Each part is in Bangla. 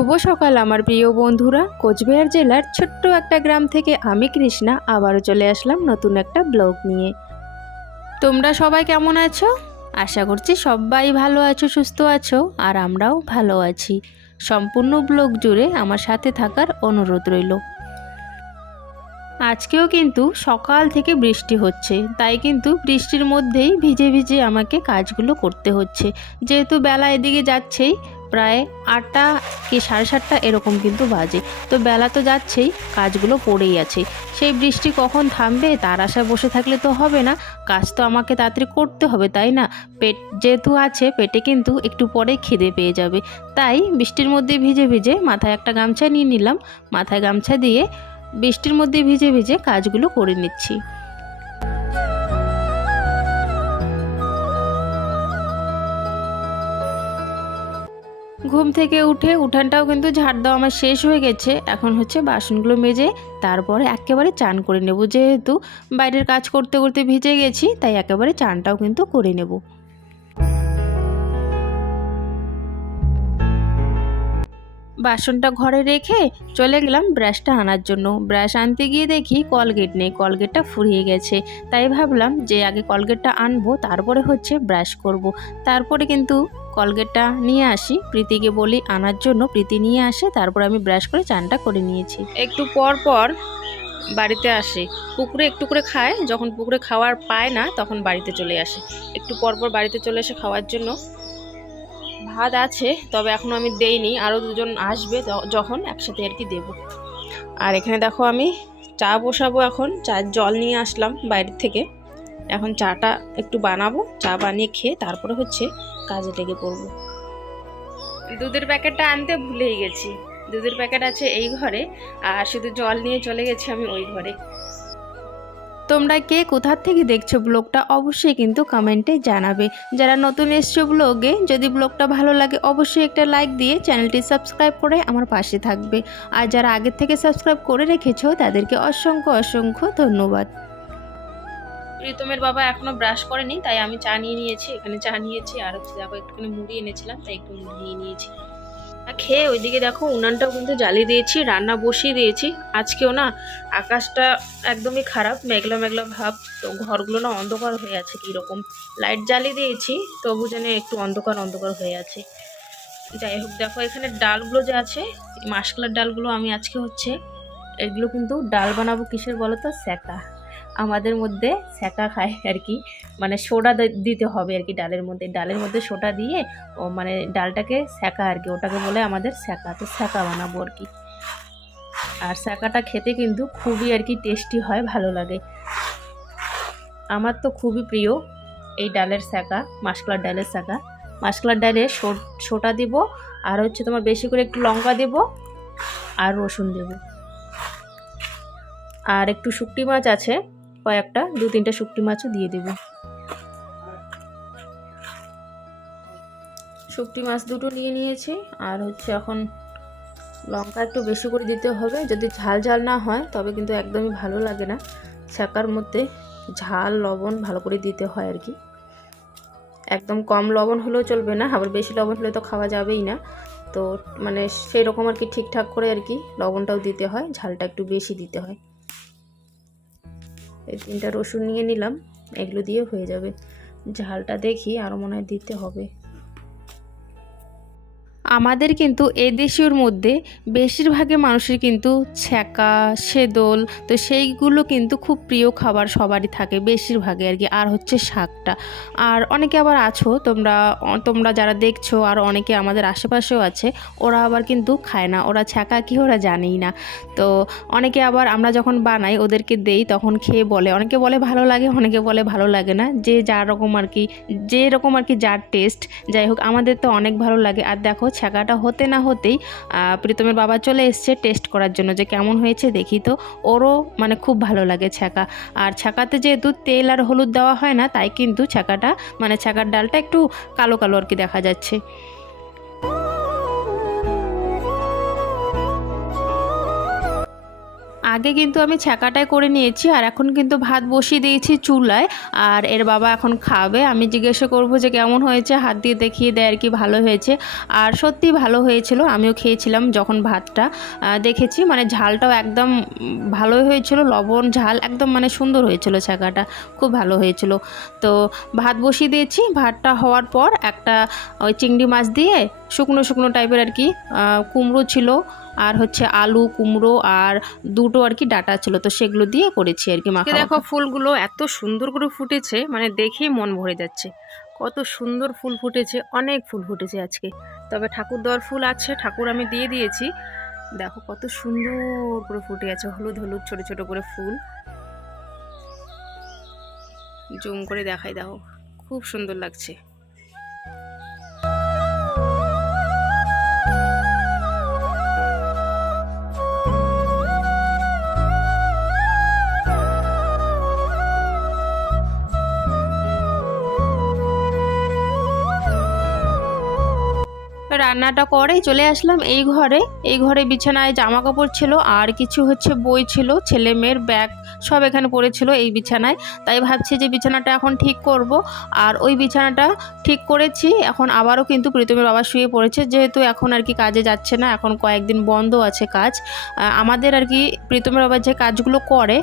শুভ সকাল, আমার প্রিয় বন্ধুরা। কোচবিহার জেলার ছোট্ট একটা গ্রাম থেকে আমি কৃষ্ণা আবারও চলে আসলাম নতুন একটা ব্লগ নিয়ে। তোমরা সবাই কেমন আছো? আশা করছি সবাই ভালো আছো, সুস্থ আছো, আর আমরাও ভালো আছি। সম্পূর্ণ ব্লগ জুড়ে আমার সাথে থাকার অনুরোধ রইল। আজকেও কিন্তু সকাল থেকে বৃষ্টি হচ্ছে, তাই কিন্তু বৃষ্টির মধ্যেই ভিজে ভিজে আমাকে কাজগুলো করতে হচ্ছে। যেহেতু বেলা এদিকে যাচ্ছেই প্রায় আটটা কি সাড়ে সাতটা এরকম কিন্তু বাজে। তো বেলা তো যাচ্ছেই, কাজগুলো পড়েই আছে। সেই বৃষ্টি কখন থামবে তার আশায় বসে থাকলে তো হবে না। কাজ তো আমাকে তাড়াতাড়ি করতে হবে, তাই না? পেট যেহেতু আছে, পেটে কিন্তু একটু পরে খিদে পেয়ে যাবে। তাই বৃষ্টির মধ্যে ভিজে ভিজে মাথায় একটা গামছা নিয়ে নিলাম। মাথায় গামছা দিয়ে বৃষ্টির মধ্যে ভিজে ভিজে কাজগুলো করে নিচ্ছি। ঘুম থেকে উঠে উঠানটাও কিন্তু ঝাড় দেওয়া আমার শেষ হয়ে গেছে। এখন হচ্ছে বাসনগুলো মেজে তারপরে একেবারে চান করে নেব। যেহেতু বাইরের কাজ করতে করতে ভিজে গেছি, তাই একেবারে চানটাও কিন্তু করে নেব। বাসনটা ঘরে রেখে চলে গেলাম ব্রাশটা আনার জন্য। ব্রাশ আনতে গিয়ে দেখি কলগেট নেই, কলগেটটা ফুরিয়ে গেছে। তাই ভাবলাম যে আগে কলগেটটা আনব, তারপরে হচ্ছে ব্রাশ করব। তারপরে কিন্তু কলগেটটা নিয়ে আসি। প্রীতিকে বলি, আনার জন্য প্রীতি নিয়ে আসে, তারপর আমি ব্রাশ করে চানটা করে নিয়েছি। একটু পর পর বাড়িতে আসে। পুকুরে একটু করে খায়, যখন পুকুরে খাওয়ার পায় না, তখন বাড়িতে চলে আসে। একটু পর পর বাড়িতে চলে এসে খাওয়ার জন্য ভাত আছে, তবে এখনও আমি দেইনি, আরও দুজন আসবে যখন একসাথে আর কি দেবো। আর এখানে দেখো আমি চা বসাবো এখন চার জল নিয়ে আসলাম বাইরের থেকে। এখন চাটা একটু বানাবো, চা বানিয়ে খেয়ে তারপরে হচ্ছে কাজে লেগে পড়ব। দুধের প্যাকেটটা আনতে ভুলেই গেছি। দুধের প্যাকেট আছে এই ঘরে আর শুধু জল নিয়ে চলে গেছি আমি ওই ঘরে। তোমরা কে কোথার থেকে দেখছ ব্লগটা অবশ্যই কিন্তু কমেন্টে জানাবে। যারা নতুন এসছো ব্লগে যদি ব্লগটা ভালো লাগে অবশ্যই একটা লাইক দিয়ে চ্যানেলটি সাবস্ক্রাইব করে আমার পাশে থাকবে। আর যারা আগের থেকে সাবস্ক্রাইব করে রেখেছো তাদেরকে অসংখ্য অসংখ্য ধন্যবাদ। প্রীতমের বাবা এখনও ব্রাশ করেনি, তাই আমি চা নিয়ে নিয়েছি, এখানে চা নিয়েছি, আর হচ্ছে দেখো একটুখানি মুড়ি এনেছিলাম, তাই একটু মুড়ি নিয়ে নিয়েছি। আর খেয়ে ওইদিকে দেখো উনানটাও কিন্তু জ্বালিয়ে দিয়েছি, রান্না বসিয়ে দিয়েছি। আজকেও না আকাশটা একদমই খারাপ, মেঘলা মেঘলা ভাব, তো ঘরগুলো না অন্ধকার হয়ে আছে কীরকম। লাইট জ্বালিয়ে দিয়েছি, তবু যেন একটু অন্ধকার অন্ধকার হয়ে আছে। যাই হোক, দেখো এখানে ডালগুলো যে আছে মাসকালার ডালগুলো আমি আজকে হচ্ছে, এগুলো কিন্তু ডাল বানাবো কিসের বলো তো স্যাকা। আমাদের মধ্যে স্যাকা খায় আর কি। মানে সোডা দিতে হবে আর কি ডালের মধ্যে। ডালের মধ্যে সোডা দিয়ে ও মানে ডালটাকে স্যাকা আর কি, ওটাকে বলে আমাদের স্যাকা তো স্যাকা বানাবো আর কি। আর স্যাকাটা খেতে কিন্তু খুবই আর কি টেস্টি হয়, ভালো লাগে। আমার তো খুবই প্রিয় এই ডালের স্যাকা মাসকলার ডালের স্যাকা মাসকলার ডালে সোটা দিব, আর হচ্ছে তোমার বেশি করে একটু লঙ্কা দেব, আর রসুন দেব। আর একটু শুকটি মাছ আছে কয়েকটা দু তিনটা শুকটি মাছও দিয়ে দেব। শুকটি মাছ দুটো নিয়ে নিয়েছি, আর হচ্ছে এখন লঙ্কা একটু বেশি করে দিতে হবে। যদি ঝাল ঝাল না হয়, তবে কিন্তু একদমই ভালো লাগে না। ছ্যাঁকার মধ্যে ঝাল, লবণ ভালো করে দিতে হয় আর কি। একদম কম লবণ হলেও চলবে না, আবার বেশি লবণ হলে তো খাওয়া যাবেই না। তো মানে সেই রকম আর কি ঠিকঠাক করে আর কি লবণটাও দিতে হয়, ঝালটা একটু বেশি দিতে হয়। এই তিনটা রসুন নিয়ে নিলাম, এগুলো দিয়ে হয়ে যাবে। ঝালটা দেখি আরও মনে হয় দিতে হবে। আমাদের কিন্তু এদেশীয়র মধ্যে বেশিরভাগে মানুষের কিন্তু ছ্যাঁকা, সেদল, তো সেইগুলো কিন্তু খুব প্রিয় খাবার সবারই থাকে বেশিরভাগে আর কি, আর হচ্ছে শাকটা। আর অনেকে আবার আছো, তোমরা তোমরা যারা দেখছ, আর অনেকে আমাদের আশেপাশেও আছে, ওরা আবার কিন্তু খায় না, ওরা ছ্যাঁকা কি ওরা জানেই না। তো অনেকে আবার আমরা যখন বানাই, ওদেরকে দেই, তখন খেয়ে বলে, অনেকে বলে ভালো লাগে, অনেকে বলে ভালো লাগে না, যে যার রকম আর কি যে রকম আর কি যার টেস্ট যাই হোক, আমাদের তো অনেক ভালো লাগে। আর দেখো ছ্যাঁকাটা হতে না হতেই প্রীতমের বাবা চলে এসছে টেস্ট করার জন্য যে কেমন হয়েছে দেখি তো। ওরও মানে খুব ভালো লাগে ছাকা। আর ছাকাতে যেহেতু তেল আর হলুদ দেওয়া হয় না, তাই কিন্তু ছাকাটা মানে ছাকার ডালটা একটু কালো কালো আর কি দেখা যাচ্ছে। আগে কিন্তু আমি ছ্যাঁকাটাই করে নিয়েছি আর এখন কিন্তু ভাত বসিয়ে দিয়েছি চুলায় আর এর বাবা এখন খাবে। আমি জিজ্ঞাসা করব যে কেমন হয়েছে? হাত দিয়ে দেখিয়ে দেয় আর কি ভালো হয়েছে। আর সত্যি ভালো হয়েছিল, আমিও খেয়েছিলাম যখন ভাতটা। দেখেছি মানে ঝালটাও একদম ভালোই হয়েছিল, লবণ, ঝাল একদম মানে সুন্দর হয়েছিল ছ্যাঁকাটা, খুব ভালো হয়েছিল। তো ভাত বসিয়ে দিয়েছি, ভাতটা হওয়ার পর একটা ওই চিংড়ি মাছ দিয়ে শুকনো শুকনো টাইপের আর কি কুমড়ো ছিল আর হচ্ছে আলু কুমড়ো আর দুটো আর কি ডাটা ছিল তো সেগুলো দিয়ে করেছি আর কি মাখা দেখো ফুলগুলো এত সুন্দর করে ফুটেছে মানে দেখেই মন ভরে যাচ্ছে। কত সুন্দর ফুল ফুটেছে অনেক ফুল ফুটেছে আজকে। তবে ঠাকুর দেওয়ার ফুল আছে ঠাকুর আমি দিয়ে দিয়েছি। দেখো কত সুন্দর করে ফুটে আছে হলুদ হলুদ ছোট ছোট করে ফুল। জুম করে দেখাই দেখো। খুব সুন্দর লাগছে। রান্নাটা করেই চলে আসলাম এই ঘরে। এই ঘরে বিছানায় জামা কাপড় ছিল, আর কিছু হচ্ছে বই ছিল, ছেলে মেয়ের ব্যাগ সব এখানে পড়েছিল এই বিছানায়। তাই ভাবছি যে বিছানাটা এখন ঠিক করব। আর ওই বিছানাটা ঠিক করেছি, এখন আবারও কিন্তু প্রীতমের বাবা শুয়ে পড়েছে, যেহেতু এখন আর কি কাজে যাচ্ছে না, এখন কয়েকদিন বন্ধ আছে কাজ। আমাদের আর কি প্রীতমের বাবা যে কাজগুলো করে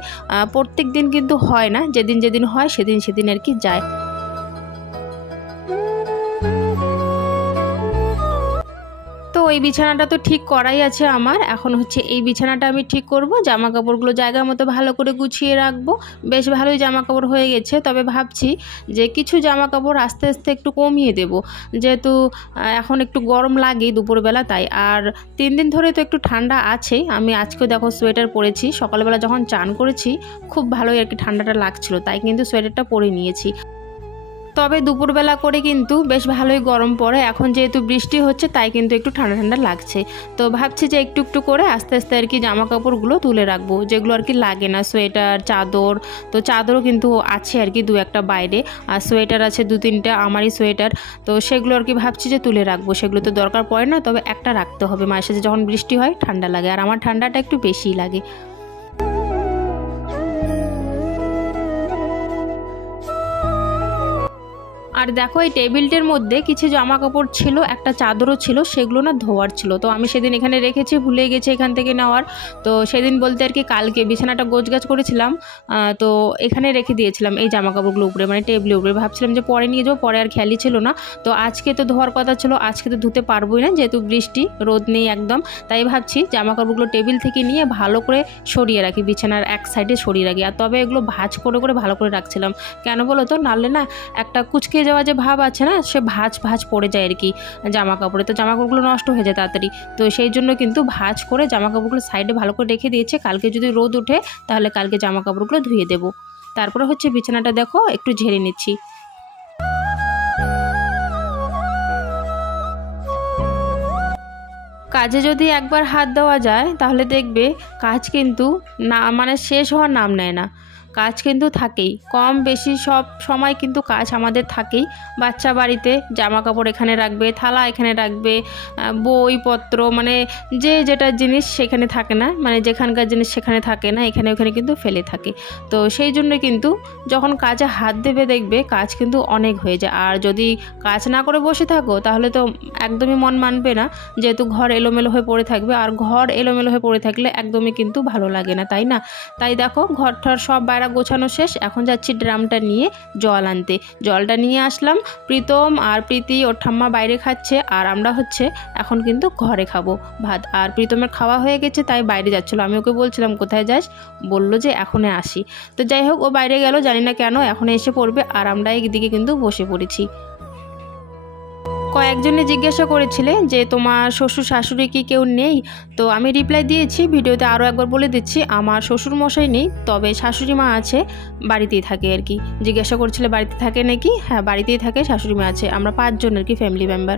প্রত্যেক দিন কিন্তু হয় না, যেদিন যেদিন হয় সেদিন সেদিন আর কি যায়। এই বিছানাটা তো ঠিক করাই আছে আমার। এখন হচ্ছে এই বিছানাটা আমি ঠিক করব জামা কাপড়গুলো জায়গা মতো ভালো করে গুছিয়ে রাখব। বেশ ভালোই জামা কাপড় হয়ে গেছে, তবে ভাবছি যে কিছু জামা কাপড় আস্তে আস্তে একটু কমিয়ে দেব। যেহেতু এখন একটু গরম লাগে দুপুরবেলা, তাই। আর তিন দিন ধরে তো একটু ঠান্ডা আছেই আমি আজকেও দেখো সোয়েটার পরেছি, সকালবেলা যখন চান করেছি, খুব ভালোই আর কি ঠান্ডাটা লাগছিল, তাই কিন্তু সোয়েটারটা পরে নিয়েছি। তবে দুপুরবেলা করে কিন্তু বেশ ভালোই গরম পড়ে। এখন যেহেতু বৃষ্টি হচ্ছে, তাই কিন্তু একটু ঠান্ডা ঠান্ডা লাগছে। তো ভাবছি যে একটু একটু করে আস্তে আস্তে আর কি জামা কাপড়গুলো তুলে রাখব। যেগুলো আর কি লাগে না, সোয়েটার, চাদর। তো চাদরও কিন্তু আছে আর কি দু একটা বাইরে। আর সোয়েটার আছে দু তিনটা, আমারই সোয়েটার। তো সেগুলো আর কি ভাবছি যে তুলে রাখব। সেগুলো তো দরকার পড়ে না, তবে একটা রাখতে হবে। মাঝে যখন বৃষ্টি হয়, ঠান্ডা লাগে। আর আমার ঠান্ডাটা একটু বেশিই লাগে। আর দেখো এই টেবিলটির মধ্যে কিছু জামা কাপড় ছিল, একটা চাদরও ছিল, সেগুলো না ধোয়ার ছিল। তো আমি সেদিন এখানে রেখেছি, ভুলে গেছি এখান থেকে নেওয়ার। তো সেদিন বলতে আর কি কালকে বিছানাটা গোছগাছ করেছিলাম তো এখানে রেখে দিয়েছিলাম এই জামা কাপড়গুলো উপরে মানে টেবিলের উপরে। ভাবছিলাম যে পরে নিয়ে যাব, পরে আর খেয়ালই ছিল না। তো আজকে তো ধোয়ার কথা ছিল, আজকে তো ধুতে পারবোই না, যেহেতু বৃষ্টি, রোদ নেই একদম। তাই ভাবছি জামা কাপড়গুলো টেবিল থেকে নিয়ে ভালো করে সরিয়ে রাখি, বিছানার এক সাইডে সরিয়ে রাখি। আর তবে এগুলো ভাজ করে করে ভালো করে রাখছিলাম। কেন বলো তো? নাহলে না একটা কুচকে যাওয়া যে ভাব আছে না, সে ভাঁজ ভাঁজ পড়ে যায় আর কি জামা কাপড়ে তো জামা কাপড়গুলো নষ্ট হয়ে যায় তাড়াতাড়ি। তো সেই জন্য কিন্তু ভাঁজ করে জামা কাপড়গুলো সাইডে ভালো করে রেখে দিয়েছে। কালকে যদি রোদ ওঠে, তাহলে কালকে জামা কাপড়গুলো ধুয়ে দেবো। তারপরে হচ্ছে বিছানাটা দেখো, একটু ঝেড়ে নিচ্ছি। কাজে যদি একবার হাত দেওয়া যায়, তাহলে দেখবে কাজ কিন্তু না মানে শেষ হওয়ার নাম নেয় না। কাজ কিন্তু থাকেই। কম বেশি সব সময় কিন্তু কাজ আমাদের থাকেই। বাচ্চা বাড়িতে জামা কাপড় এখানে রাখবে, থালা এখানে রাখবে বইপত্র মানে যে যেটা জিনিস সেখানে থাকে না মানে যেখানকার জিনিস সেখানে থাকে না, এখানে ওখানে কিন্তু ফেলে থাকে। তো সেই জন্য কিন্তু যখন কাজে হাত দেবে দেখবে কাজ কিন্তু অনেক হয়ে যায়। আর যদি কাজ না করে বসে থাকো তাহলে তো একদমই মন মানবে না, যেহেতু ঘর এলোমেলো হয়ে পড়ে থাকবে। আর ঘর এলোমেলো হয়ে পড়ে থাকলে একদমই কিন্তু ভালো লাগে না, তাই না? তাই দেখো ঘর ঠর সব বাইরে গোছানো শেষ, এখন যাচ্ছি ড্রামটা নিয়ে জল আনতে। জলটা নিয়ে আসলাম, প্রীতম আর প্রীতি ও ঠাম্মা বাইরে খাচ্ছে, আর আমরা হচ্ছে এখন কিন্তু ঘরে খাব ভাত। আর প্রীতমের খাওয়া হয়ে গেছে, তাই বাইরে যাচ্ছিল। আমি ওকে বলছিলাম, কোথায় যাস? বলল যে এখনে আসি। তো যাই হোক, ও বাইরে গেল, জানি না কেন এখন এসে পড়বে, আর আমরা একদিকে কিন্তু বসে পড়েছি। কয়েকজনে জিজ্ঞাসা করেছিলে যে তোমার শ্বশুর শাশুড়ি কি কেউ নেই? তো আমি রিপ্লাই দিয়েছি, ভিডিওতে আরও একবার বলে দিচ্ছি, আমার শ্বশুর মশাই নেই, তবে শাশুড়ি মা আছে, বাড়িতেই থাকে আর কি। জিজ্ঞাসা করছিলে বাড়িতে থাকে নাকি? হ্যাঁ বাড়িতেই থাকে, শাশুড়ি মা আছে, আমরা পাঁচজন আর কি ফ্যামিলি মেম্বার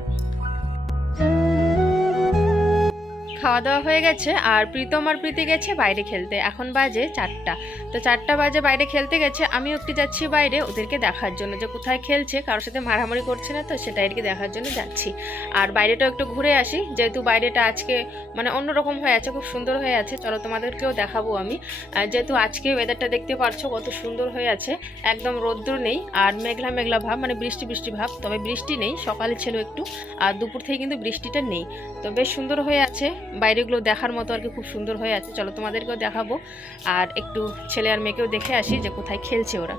খাওয়া দাওয়া হয়ে গেছে আর প্রীতম আর প্রীতি গেছে বাইরে খেলতে। এখন বাজে চারটা। তো চারটা বাজে বাইরে খেলতে গেছে আমি একটু যাচ্ছি বাইরে ওদেরকে দেখার জন্য। যে কোথায় খেলছে, কারোর সাথে মারামারি করছে না, তো সেটা আর কি দেখার জন্য যাচ্ছি। আর বাইরেটা একটু ঘুরে আসি, যেহেতু বাইরেটা আজকে মানে অন্যরকম হয়ে আছে, খুব সুন্দর হয়ে আছে। চলো তোমাদেরকেও দেখাবো আমি। যেহেতু আজকে ওয়েদারটা দেখতে পারছ কত সুন্দর হয়ে আছে, একদম রৌদ্র নেই আর মেঘলা মেঘলা ভাব মানে বৃষ্টি বৃষ্টি ভাব, তবে বৃষ্টি নেই, সকালে ছিল একটু, আর দুপুর থেকে কিন্তু বৃষ্টিটা নেই। তো বেশ সুন্দর হয়ে আছে বাইরেগুলো দেখার মতো আর কি খুব সুন্দর হয়ে আছে। চলো তোমাদেরকেও দেখাবো। আর একটু ছেলে আর মেয়েকেও দেখে আসি যে কোথায় খেলছে ওরা।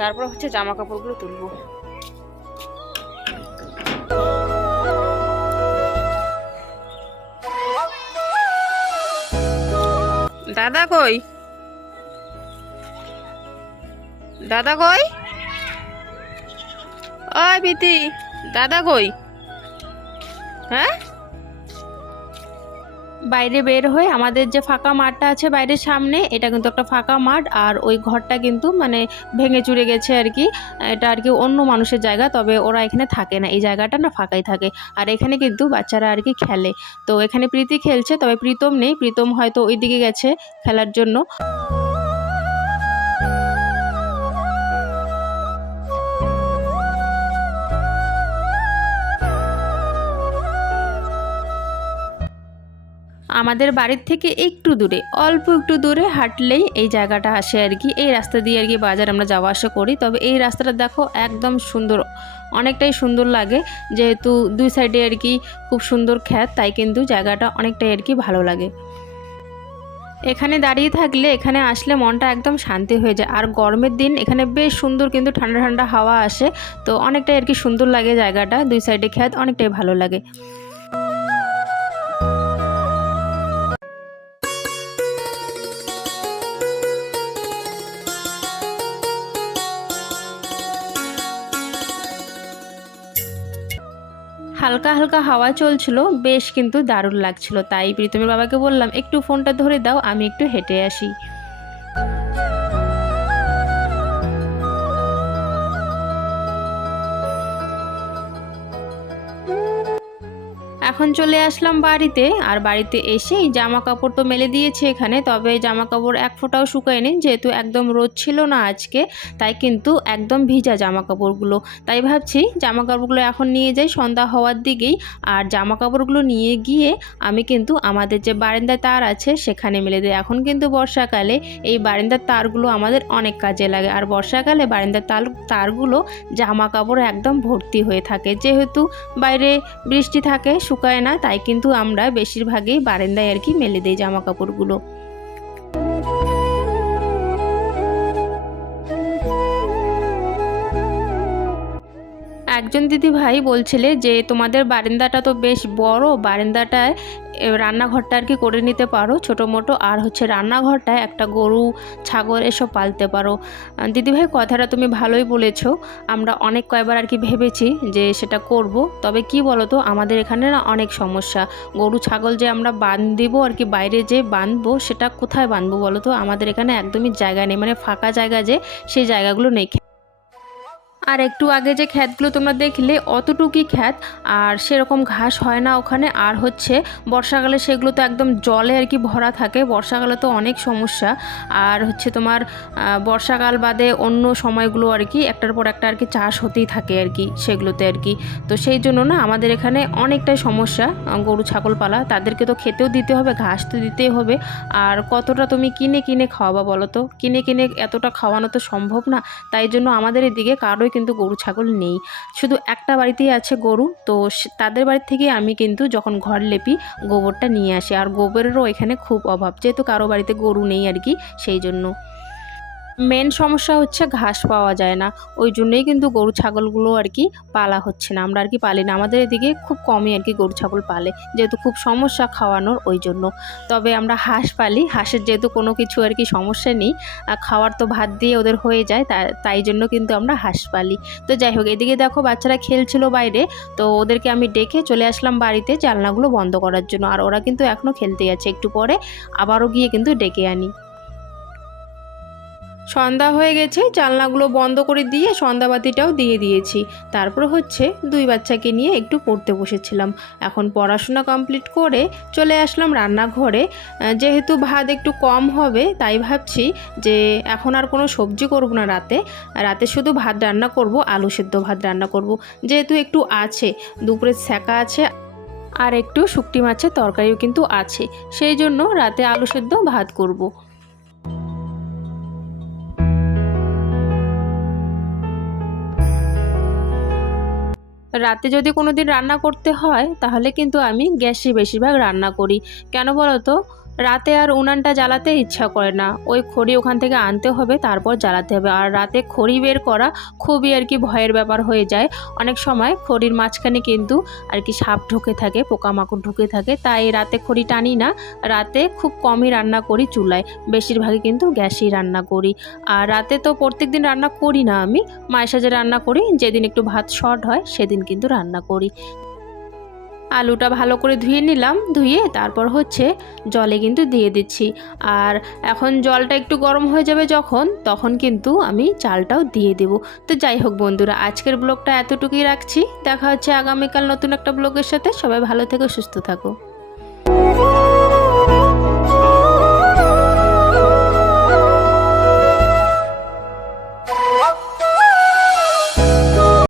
তারপর হচ্ছে জামা কাপড়গুলো তুলবো। দাদা কই? দাদা কই? ওই বিতি দাদা কই? হ্যাঁ? বাইরে বের হয়ে আমাদের যে ফাঁকা মাঠটা আছে বাইরের সামনে, এটা কিন্তু একটা ফাঁকা মাঠ আর ওই ঘরটা কিন্তু মানে ভেঙে চুরে গেছে আর কি। এটা আর কি অন্য মানুষের জায়গা, তবে ওরা এখানে থাকে না। এই জায়গাটা না ফাঁকাই থাকে। আর এখানে কিন্তু বাচ্চারা আর কি খেলে। তো এখানে প্রীতি খেলছে, তবে প্রীতম নেই। প্রীতম হয়তো ওই দিকে গেছে খেলার জন্য। আমাদের বাড়ির থেকে একটু দূরে, অল্প একটু দূরে হাঁটলেই এই জায়গাটা আসে আর কি। এই রাস্তা দিয়ে আর কি বাজার আমরা যাওয়া আসা করি। তবে এই রাস্তাটা দেখো একদম সুন্দর, অনেকটাই সুন্দর লাগে। যেহেতু দুই সাইডে আর কি খুব সুন্দর খ্যাত তাই কিন্তু জায়গাটা অনেকটাই আর কি ভালো লাগে। এখানে দাঁড়িয়ে থাকলে, এখানে আসলে মনটা একদম শান্তি হয়ে যায়। আর গরমের দিন এখানে বেশ সুন্দর কিন্তু ঠান্ডা ঠান্ডা হাওয়া আসে। তো অনেকটাই আর কি সুন্দর লাগে জায়গাটা, দুই সাইডে খ্যাত অনেকটাই ভালো লাগে। হালকা হালকা হাওয়া চলছিল, বেশ কিন্তু দারুণ লাগছিল। তাই প্রীতমের বাবাকে বললাম, একটু ফোনটা ধরে দাও, আমি একটু হেঁটে আসি। এখন চলে আসলাম বাড়িতে। আর বাড়িতে এসেই জামা কাপড় তো মেলে দিয়েছে এখানে, তবে জামা কাপড় এক ফোঁটাও শুকায়নি যেহেতু একদম রোদ ছিল না আজকে, তাই কিন্তু একদম ভিজা জামা কাপড়গুলো তাই ভাবছি জামা কাপড়গুলো এখন নিয়ে যাই সন্ধ্যা হওয়ার দিকেই, আর জামা কাপড়গুলো নিয়ে গিয়ে আমি কিন্তু আমাদের যে বারান্দায় তার আছে সেখানে মেলে দিই। এখন কিন্তু বর্ষাকালে এই বারান্দার তারগুলো আমাদের অনেক কাজে লাগে, আর বর্ষাকালে বারান্দার তার তারগুলো জামা কাপড় একদম ভর্তি হয়ে থাকে। যেহেতু বাইরে বৃষ্টি থাকে শুকায় না তাই কিন্তু আমরা বেশিরভাগই বারান্দায় আর কি মেলে দিই জামা কাপড়গুলো একজন দিদি ভাই বলছিলে যে তোমাদের বারান্দাটা তো বেশ বড়, বারান্দাটায় রান্নাঘরটা আর কি করে নিতে পারো, ছোটো মোটো। আর হচ্ছে রান্নাঘরটায় একটা গরু, ছাগল এসব পালতে পারো। দিদিভাই, কথাটা তুমি ভালোই বলেছ। আমরা অনেক কয়বার আর কি ভেবেছি যে সেটা করব। তবে কি বলো তো আমাদের এখানে না অনেক সমস্যা। গরু, ছাগল যে আমরা বাঁধবো আর কি, বাইরে যে বাঁধবো, সেটা কোথায় বাঁধবো বলো তো আমাদের এখানে একদমই জায়গা নেই। মানে ফাঁকা জায়গা যে, সেই জায়গাগুলো নেই। আর একটু আগে যে খ্যাতগুলো তোমরা দেখলে অতটুকুই খ্যাত। আর সেরকম ঘাস হয় না ওখানে। আর হচ্ছে, বর্ষাকালে সেগুলো তো একদম জলে আর কি ভরা থাকে। বর্ষাকালে তো অনেক সমস্যা। আর হচ্ছে তোমার বর্ষাকাল বাদে অন্য সময়গুলো আর কি, একটার পর একটা আর কি চাষ হতেই থাকে আর কি সেগুলোতে আর কি। তো সেই জন্য না, আমাদের এখানে অনেকটাই সমস্যা গরু, ছাগল, পালা। তাদেরকে তো খেতেও দিতে হবে, ঘাস তো দিতেই হবে। আর কতটা তুমি কিনে কিনে খাওয়াবা বলো তো? কিনে কিনে এতটা খাওয়ানো তো সম্ভব না। তাই জন্য আমাদের এদিকে কারোই কিন্তু গরু, ছাগল নেই। শুধু একটা বাড়িতেই আছে গরু, তো তাদের বাড়ি থেকে আমি কিন্তু যখন ঘর লেপি, গোবরটা নিয়ে আসি। আর গোবরেরও এখানে খুব অভাব, যেহেতু কারও বাড়িতে গরু নেই আর কি, সেই জন্য। মেন সমস্যা হচ্ছে ঘাস পাওয়া যায় না। ওই জন্যই কিন্তু গরু ছাগলগুলো আর কি পালা হচ্ছে না। আমরা আর কি পালি না। আমাদের এদিকে খুব কমই আর কি গরু ছাগল পালে, যেহেতু খুব সমস্যা খাওয়ানোর ওই জন্য। তবে আমরা হাঁস পালি। হাঁসের যেহেতু কোনো কিছু আর কি সমস্যা নেই খাওয়ার তো ভাত দিয়ে ওদের হয়ে যায় তাই জন্য কিন্তু আমরা হাঁস পালি। তো যাই হোক, এদিকে দেখো বাচ্চারা খেলছিল বাইরে, তো ওদেরকে আমি ডেকে চলে আসলাম বাড়িতে জানলাগুলো বন্ধ করার জন্য। আর ওরা কিন্তু এখনও খেলতে আছে একটু পরে আবারও গিয়ে কিন্তু ডেকে আনি। সন্ধ্যা হয়ে গেছে, জানলাগুলো বন্ধ করে দিয়ে সন্ধ্যাবাতিটাও দিয়ে দিয়েছি। তারপর হচ্ছে দুই বাচ্চাকে নিয়ে একটু পড়তে বসেছিলাম। এখন পড়াশোনা কমপ্লিট করে চলে আসলাম রান্নাঘরে। যেহেতু ভাত একটু কম হবে, তাই ভাবছি যে এখন আর কোনো সবজি করব না রাতে। রাতে শুধু ভাত রান্না করব, আলু সেদ্ধ ভাত রান্না করব। যেহেতু একটু আছে দুপুরে ছ্যাঁকা আছে, আর একটু শুকটি মাছের তরকারিও কিন্তু আছে। সেই জন্য রাতে আলু সেদ্ধ ভাত করব। রাতে যদি কোনো দিন রান্না করতে হয়, তাহলে কিন্তু আমি গ্যাসে বেশিরভাগ রান্না করি। কেন বলো তো রাতে আর উনানটা জ্বালাতে ইচ্ছা করে না। ওই খড়ি ওখান থেকে আনতে হবে, তারপর জ্বালাতে হবে। আর রাতে খড়ি বের করা খুবই আর কি ভয়ের ব্যাপার হয়ে যায়। অনেক সময় খড়ির মাঝখানে কিন্তু আর কি সাপ ঢুকে থাকে, পোকামাকড় ঢুকে থাকে। তাই রাতে খড়ি টানি না। রাতে খুব কমই রান্না করি চুলায়। বেশিরভাগই কিন্তু গ্যাসেই রান্না করি। আর রাতে তো প্রত্যেক দিন রান্না করি না আমি। মায়ের সাথে রান্না করি। যেদিন একটু ভাত শর্ট হয়, সেদিন কিন্তু রান্না করি। আলুটা ভালো করে ধুয়ে নিলাম, ধুয়ে তারপর হচ্ছে জলে কিন্তু দিয়ে দিচ্ছি। আর এখন জলটা একটু গরম হয়ে যাবে যখন, তখন কিন্তু আমি চালটাও দিয়ে দেব। তো যাই হোক বন্ধুরা, আজকের ব্লগটা এতটুকুই রাখছি। দেখা হচ্ছে আগামীকাল নতুন একটা ব্লগের সাথে। সবাই ভালো থেকে, সুস্থ থাকো।